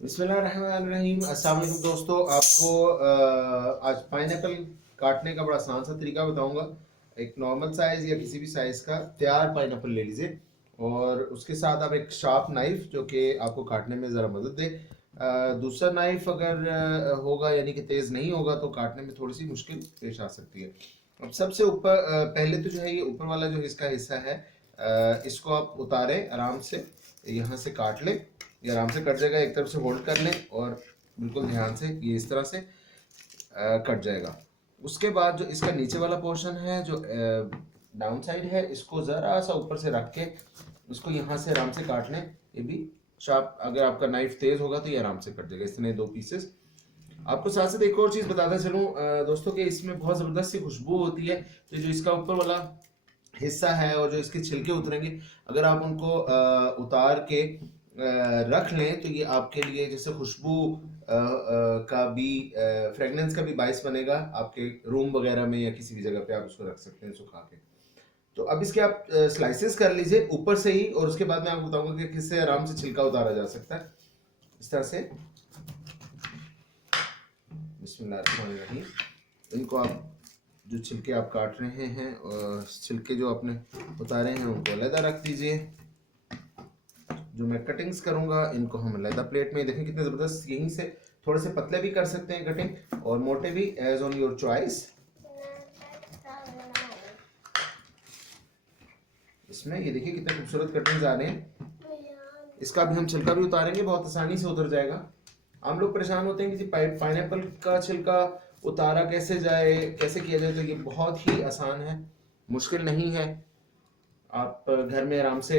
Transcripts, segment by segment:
बिस्मिल्लाहिर्रहमानिर्रहीम। अस्सलाम वालेकुम दोस्तों, आपको आज पाइनएप्पल काटने का बड़ा आसान सा तरीका बताऊंगा। एक नॉर्मल साइज़ या किसी भी साइज़ का तैयार पाइनएप्पल ले लीजिए और उसके साथ आप एक शार्प नाइफ़ जो कि आपको काटने में ज़रा मदद दे। दूसरा नाइफ़ अगर होगा यानी कि तेज़ नहीं होगा तो काटने में थोड़ी सी मुश्किल पेश आ सकती है। अब सबसे ऊपर पहले तो जो है ये ऊपर वाला जो इसका हिस्सा है, इसको आप उतारें आराम से, यहाँ से काट लें। ये आराम से कट जाएगा, एक तरफ से होल्ड कर लें और बिल्कुल ध्यान से ये इस तरह से कट जाएगा। उसके बाद जो इसका नीचे वाला पोर्शन है जो डाउन साइड है, इसको ज़रा सा ऊपर से रख के उसको यहाँ से आराम से काट लें। ये भी शार्प, अगर आपका नाइफ तेज़ होगा तो ये आराम से कट जाएगा। इसने 2 पीसेस। आपको साथ साथ एक और चीज़ बताता चलूँ दोस्तों कि इसमें बहुत ज़बरदस्त सी खुशबू होती है। तो जो इसका ऊपर वाला हिस्सा है और जो इसके छिलके उतरेंगे, अगर आप उनको उतार के रख लें तो ये आपके लिए जैसे खुशबू का भी, फ्रेगनेंस का भी बाइस बनेगा। आपके रूम वगैरह में या किसी भी जगह पे आप उसको रख सकते हैं सुखा के। तो अब इसके आप स्लाइसेस कर लीजिए ऊपर से ही, और उसके बाद मैं आपको बताऊंगा कि किससे आराम से छिलका उतारा जा सकता है। इस तरह से बिस्मिल्लाहिर्रहमानिर्रहीम। इनको आप जो छिलके आप काट रहे हैं और छिलके जो आपने उतारे हैं उनको अलग रख दीजिए। जो मैं कटिंग्स करूंगा इनको हम अलग प्लेट में, देखें कितने ज़बरदस्त। यहीं से थोड़े से पतले भी कर सकते हैं कटिंग और मोटे भी, एज ऑन योर चॉइस। इसमें ये देखिए कितने खूबसूरत कटिंग्स आ रहे हैं। इसका भी हम छिलका भी उतारेंगे, बहुत आसानी से उतर जाएगा। हम लोग परेशान होते हैं कि जी पाइनएप्पल का छिलका उतारा कैसे जाए, कैसे किया जाए। तो ये बहुत ही आसान है, मुश्किल नहीं है। आप घर में आराम से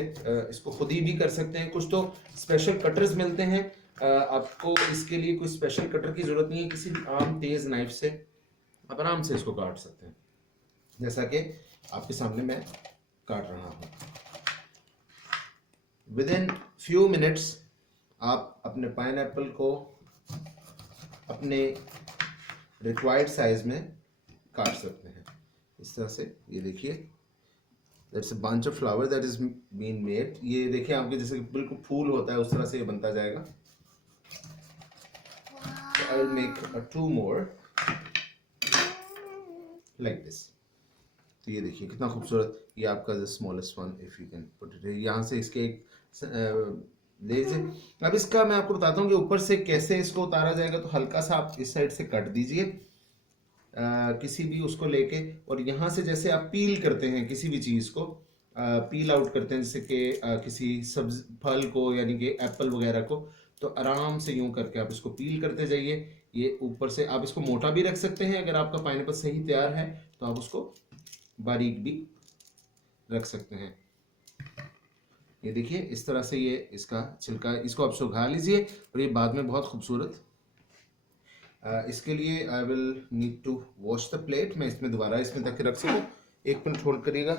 इसको खुद ही भी कर सकते हैं। कुछ तो स्पेशल कटर्स मिलते हैं, आपको इसके लिए कोई स्पेशल कटर की ज़रूरत नहीं है। किसी भी आम तेज़ नाइफ से आप आराम से इसको काट सकते हैं, जैसा कि आपके सामने मैं काट रहा हूँ। विद इन फ्यू मिनट्स आप अपने पाइनएप्पल को अपने रिक्वायर्ड साइज में काट सकते हैं। इस तरह से ये देखिए, that's a bunch of flower that is been made. ये देखिए आपके जैसे बिल्कुल फूल होता है उस तरह से ये बनता जाएगा। I will make 2 more like this. तो ये देखिए कितना खूबसूरत, ये आपका the smallest one if you can put it. यहाँ से इसके एक ले लीजिए। अब इसका मैं आपको बताता हूँ कि ऊपर से कैसे इसको उतारा जाएगा। तो हल्का सा आप इस साइड से कट दीजिए किसी भी उसको लेके, और यहाँ से जैसे आप पील करते हैं किसी भी चीज़ को, पील आउट करते हैं जैसे कि किसी सब्ज फल को यानी कि एप्पल वगैरह को, तो आराम से यूं करके आप इसको पील करते जाइए। ये ऊपर से आप इसको मोटा भी रख सकते हैं, अगर आपका पाइनएप्पल सही तैयार है तो आप उसको बारीक भी रख सकते हैं। ये देखिए इस तरह से ये इसका छिलका, इसको आप सुखा लीजिए और ये बाद में बहुत खूबसूरत। इसके लिए I will need to wash the plate. मैं इसमें दोबारा इसमें तक रख सकूँ। 1 मिनट होल्ड करिएगा।